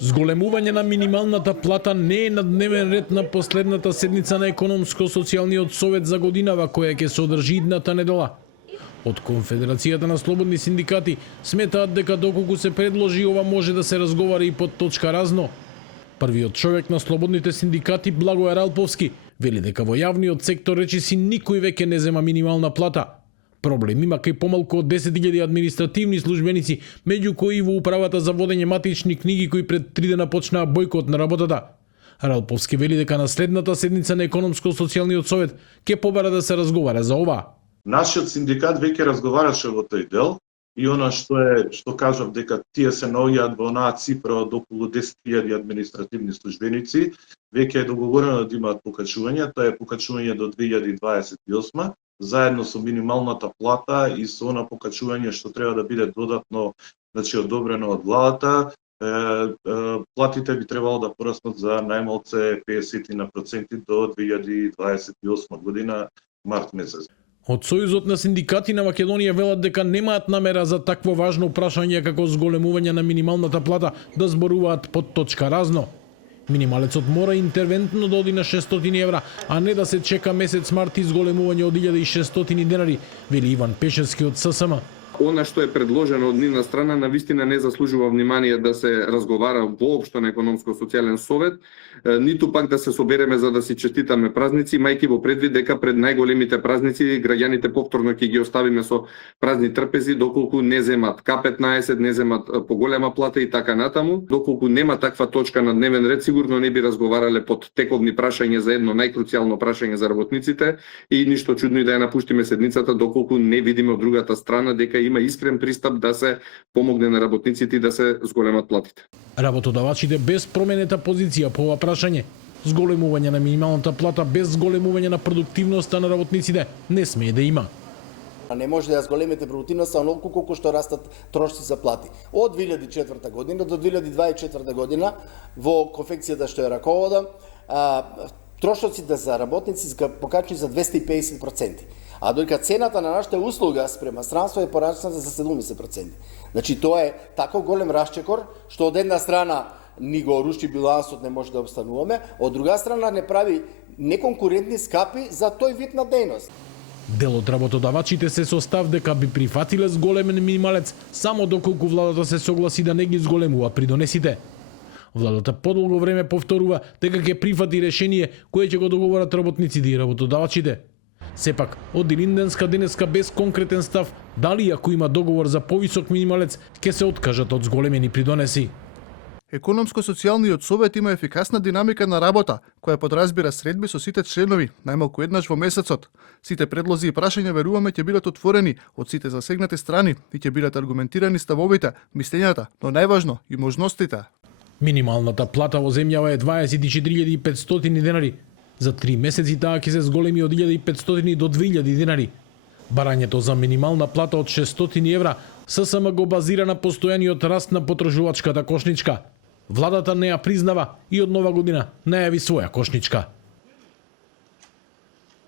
Зголемување на минималната плата не е на дневен ред на последната седница на Економско-социјалниот совет за годинава која ќе се одржи идната недела. Од Конфедерацијата на слободни синдикати сметаат дека доколку се предложи ова може да се разговара и под точка разно. Првиот човек на слободните синдикати Благојар Алповски вели дека во јавниот сектор речиси никој веќе не зема минимална плата. Проблем има кај помалку од 10.000 административни службеници, меѓу кои во управата за водење матични книги кои пред 3 дена почнаа бојкот на работата. Ралповски вели дека на следната седница на Економско-социјалниот совет ќе побара да се разговара за ова. Нашиот синдикат веќе разговараше во тој дел и она што кажав дека тие се наоѓаат во онаа цифра од околу 10.000 административни службеници, веќе е договорено да имаат покачување, тоа е покачување до 2028 заедно со минималната плата и со она покачување што треба да биде додатно, одобрено од владата, платите би требало да пораснат за најмалце 50% до 2028 година март месец. Од Сојузот на синдикати на Македонија велат дека немаат намера за такво важно прашање како зголемување на минималната плата да зборуваат под точка разно. Минималецот мора интервентно да оди на 600 евра, а не да се чека месец март изголемување од 1600 денари, вели Иван Пешевски од ССМ. Она што е предложено од нивна страна навистина не заслужува внимание да се разговара воопшто на Економско-социјален совет, ниту пак да се собереме за да си честитаме празници, мајки во предвид дека пред најголемите празници граѓаните повторно ќе ги оставиме со празни трпези доколку не земат К15, не земат поголема плата и така натаму. Доколку нема таква точка на дневен ред, сигурно не би разговарале под тековни прашања за едно најкруцијално прашање за работниците и ништо чудно и да ја напуштиме седницата доколку не видиме од другата страна дека има искрен пристап да се помогне на работниците и да се зголемат платите. Работодавачите без променета позиција по ова прашање, зголемување на минималната плата без зголемување на продуктивноста на работниците не смее да има. Не може да ја зголемите продуктивноста онолку колку што растат трошци за плати. Од 2004 година до 2024 година во конфекцијата што ја раководам, трошоците за работници се покачени за 250%. А додека цената на нашата услуга спрема странство е порасната за 70%. Значи тоа е тако голем расчекор што од една страна ни го руши билансот, не може да обстануваме, од друга страна не прави неконкурентни скапи за тој вид на дејност. Дел од работодавачите се состав дека би прифатиле зголемен минималец само доколку владата се согласи да не ги зголемува придонесите. Владата подолго време повторува дека ќе прифати решение кое ќе го договорат работниците и работодавачите. Сепак, од Илинденска денеска без конкретен став, дали ако има договор за повисок минималец, ќе се откажат од зголемени придонеси. Економско-социјалниот совет има ефикасна динамика на работа, која подразбира средби со сите членови, најмалку еднаш во месецот. Сите предлози и прашања веруваме ќе бидат отворени од сите засегнати страни и ќе бидат аргументирани ставовите, мислењата, но најважно и можностите. Минималната плата во земјава е 24.500 денари. За 3 месеци таа ќе се зголеми од 1.500 до 2.000 денари. Барањето за минимална плата од 600 евра ССМ го базира на постојаниот раст на потрошувачката кошничка. Владата не ја признава и од нова година најави своја кошничка.